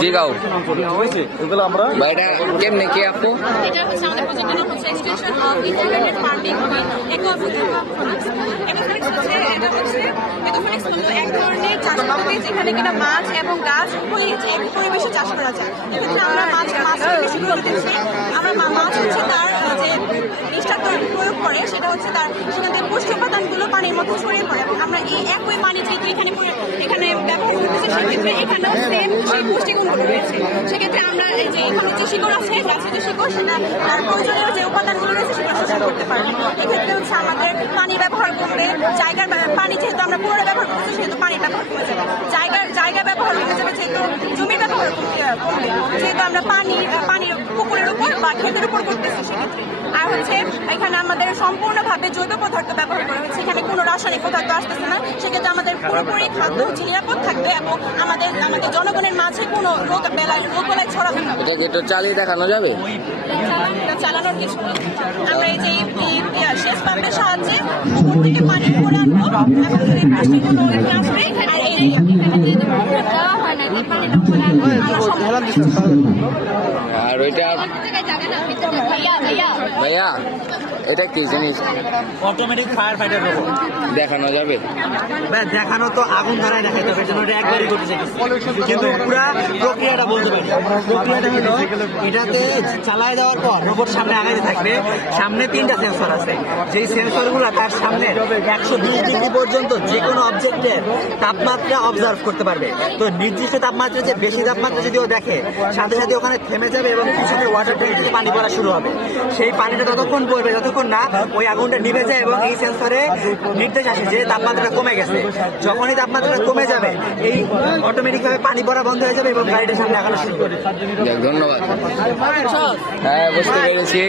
জি গাও এগুলো আমরা এটা কেমনে কি আপু? এটা হচ্ছে আমাদের প্রজেক্টের নাম হচ্ছে extension of integrated farming with Ecophoenix. Ecophoenix হচ্ছে এটা হচ্ছে ইকোফিনিক্স হলো এক ধরনের চাষ পদ্ধতি যেখানে কিনা মাছ এবং গাছ উভয়ই একই পরিবেশে চাষ করা যায়। এক্ষেত্রে আমরা মাছকে বেশি গুরুত্ব দিচ্ছি। আমরা মাছ হচ্ছে তার যে বিষটা প্রয়োগ করে সেটা হচ্ছে তার সেখান থেকে পুষ্টি উপাদানগুলো পানির মধ্যে ছড়িয়ে পড়ে এবং আমরা এই একই পানি যেহেতু এখানে ব্যবহার করতেছি সেক্ষেত্রে এখানেও সেম সেই পুষ্টিগুণগুলো রয়েছে। সেক্ষেত্রে আমরা এই যে এখানে যে শিকড় আছে গাছের যে শিকড় সেটা তার প্রয়োজনীয় যে উপাদানগুলো রয়েছে সেটা শোষণ করতে পারবে। এক্ষেত্রে হচ্ছে আমাদের পানি ব্যবহার করবে জায়গার পানি যেহেতু আমরা পুনরায় ব্যবহার করছি সেহেতু পানির ব্যবহার কমে যাবে, জায়গা ব্যবহার কমে যাবে, যেহেতু জমির ব্যবহার কমবে, যেহেতু আমরা পানির পুকুরের উপর বা ক্ষেতের উপর করতেছি সেক্ষেত্রে। আর হচ্ছে এখানে আমাদের সম্পূর্ণভাবে জৈব পদার্থ ব্যবহার করা হচ্ছে, এখানে কোনো রাসায়নিক পদার্থ আসতেছে না। সেক্ষেত্রে আমাদের পুরোপুরি খাদ্য হচ্ছে নিরাপদ থাকবে এবং আমাদের জনগণের মাঝে কোনো রোগ বেলায় ছড়াবে না। এটা কি একটু চালিয়ে দেখানো যাবে? চালানোর কিছু নেই। আমরা এই যে শেষ পাম্পের সাহায্যে পুকুর থেকে পানি করে আনবো এবং সেই পুষ্টিগুলো ওইখানে আসবে। আর এই আর ওইটা ভাইয়া এটা কি জিনিস? অটোমেটিক ফায়ার ফাইটার রোবট দেখানো যাবে? দেখানো তো আগুন ধরায় দেখাইতে হবে, জন্য এটা একবারই করতে চাইছি, কিন্তু পুরা প্রক্রিয়াটা বলতে পারি। প্রক্রিয়াটা হলো এটাতে চালায় দেওয়ার পর রোবট সামনে আগাইতে থাকবে। সামনে 3টা সেন্সর আছে, যেই সেন্সরগুলো তার সামনে 120 ডিগ্রি পর্যন্ত যে কোনো অবজেক্টের তাপমাত্রা অবজার্ভ করতে পারবে। তো নির্দিষ্ট তাপমাত্রা যে বেশি তাপমাত্রা যদি ও দেখে সাথে সাথে ওখানে থেমে যাবে এবং কিছুতে ওয়াটার ট্যাঙ্কে পানি পড়া শুরু হবে। সেই পানিটা ততক্ষণ পড়বে যতক্ষণ না ওই আগুনটা নিভে যায় এবং এই সেন্সরে নির্দেশ আসে যে তাপমাত্রা কমে গেছে। যখনই তাপমাত্রা কমে যাবে এই অটোমেটিকভাবে পানি পড়া বন্ধ হয়ে যাবে এবং গাড়িটার সামনে আগানো শুরু করবে। ধন্যবাদ। হ্যাঁ বুঝতে পেরেছি।